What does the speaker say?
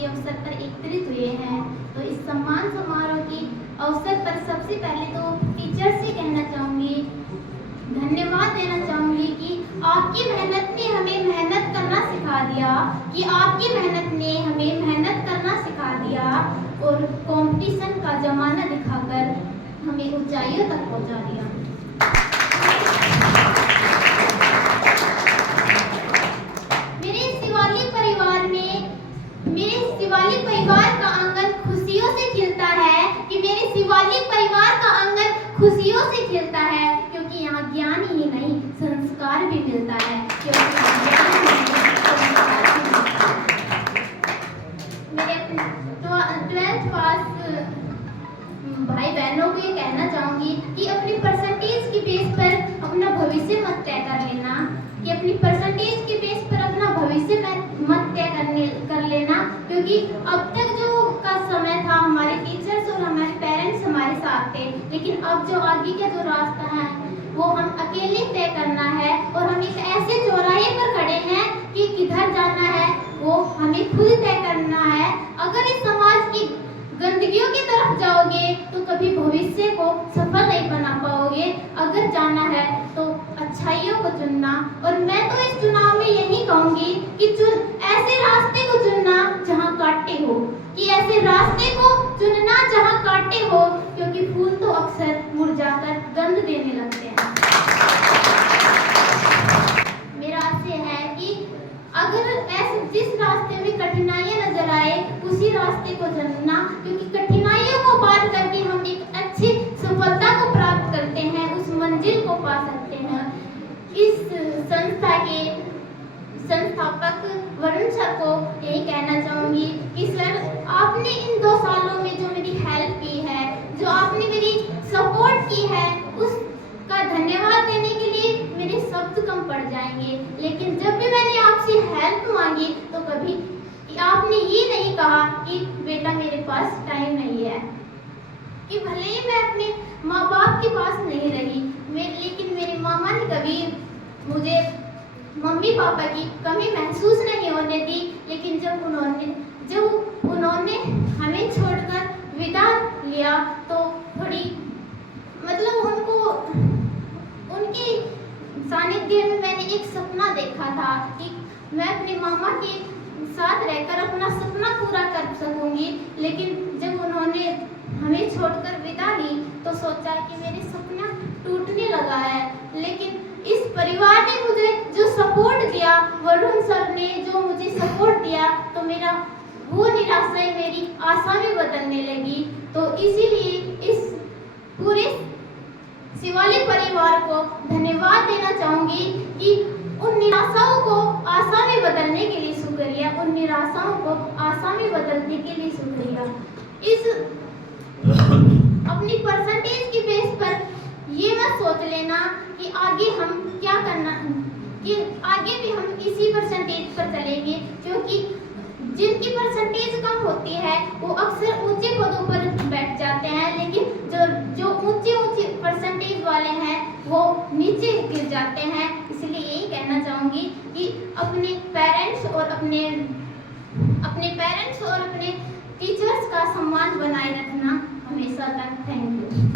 के अवसर पर एकत्रित हुए हैं। तो इस सम्मान समारोह के अवसर पर सबसे पहले तो टीचर से कहना चाहूँगी, धन्यवाद देना चाहूँगी कि आपकी मेहनत ने हमें मेहनत करना सिखा दिया, कि आपकी मेहनत ने हमें मेहनत करना सिखा दिया और कंपटीशन का ज़माना दिखाकर हमें ऊंचाइयों तक पहुँचा दिया। मेरे शिवालिक परिवार का आंगन खुशियों से खिलता है, कि मेरे शिवालिक परिवार का आंगन खुशियों से खिलता है, क्योंकि यहाँ ज्ञान ही नहीं संस्कार भी मिलता है। मेरे 12th पास भाई बहनों को ये कहना चाहूँगी कि अपनी परसेंटेज के बेस पर अपना भविष्य मत तय कर लेना, कि अपनी परसेंटेज के बेस पर अपना भविष्य मत तय कर लेना, क्योंकि अब तक जो का समय था हमारे टीचर्स और हमारे पेरेंट्स हमारे साथ थे, लेकिन अब जो आगे का जो रास्ता है वो हम अकेले तय करना है। और हम एक ऐसे चौराहे पर खड़े हैं कि किधर जाना है वो हमें खुद तय करना है। अगर इस समाज की गंदगियों की तरफ जाओगे तो कभी भविष्य को सफल नहीं बना पाओगे। अगर जाना है तो अच्छाइयों को चुनना। और मैं तो इस चुनाव में यही कहूंगी कि ऐसे रास्ते को चुनना जहां कांटे हो, कि ऐसे रास्ते को चुनना जहां कांटे हो, क्योंकि फूल तो अक्सर मुरझाकर गंध देने लगते हैं। मेरा आशय है कि अगर ऐसे जिस रास्ते में कठिनाइयां नजर आए उसी रास्ते को चुनना, क्योंकि कठिनाइयों को पार करके हम एक अच्छी सफलता को प्राप्त करते हैं, उस मंजिल को पा सकते हैं। इस संस्था के संस्थापक वरुण सर को यही कहना चाहूँगी कि सर आपने इन 2 सालों में जो मेरी हेल्प की है, जो आपने मेरी सपोर्ट की है, उसका धन्यवाद देने के लिए मेरे शब्द कम पड़ जाएंगे। लेकिन जब भी मैंने आपसे हेल्प मांगी तो कभी आपने ये नहीं कहा कि बेटा मेरे पास टाइम नहीं है, कि भले ही मैं अपने माँ बाप के पास नहीं रही, लेकिन मेरे मामा ने कभी मुझे मम्मी पापा की कमी महसूस नहीं होने दी। लेकिन जब उन्होंने हमें छोड़कर विदा लिया तो थोड़ी उनके सानिध्य में मैंने एक सपना देखा था कि मैं अपने मामा के साथ रहकर अपना सपना पूरा कर सकूंगी। लेकिन जब उन्होंने हमें छोड़कर विदा ली तो सोचा कि मेरे सपना टूटने लगा है। लेकिन इस परिवार ने मुझे जो सपोर्ट दिया, वरुण सर ने जो मुझे सपोर्ट दिया, तो मेरा वो निराशाएं मेरी आशा में बदलने लगी। तो इसीलिए इस पूरे शिवालिक परिवार को धन्यवाद देना चाहूँगी कि उन निराशाओं को आशा में बदलने के लिए शुक्रिया, उन निराशाओं को आशा में बदलने के लिए शुक्रिया। इस अपनी परसेंटेज के बेस पर ये मत सोच लेना कि आगे हम क्या करना, कि आगे भी हम इसी परसेंटेज पर चलेंगे, क्योंकि जिनकी परसेंटेज कम होती है वो अक्सर ऊंचे पदों पर बैठ जाते हैं, लेकिन जो ऊंचे परसेंटेज वाले हैं वो नीचे गिर जाते हैं। इसलिए यही कहना चाहूँगी कि अपने पेरेंट्स और अपने टीचर्स का सम्मान बनाए रखना हमेशा तक। Thank you.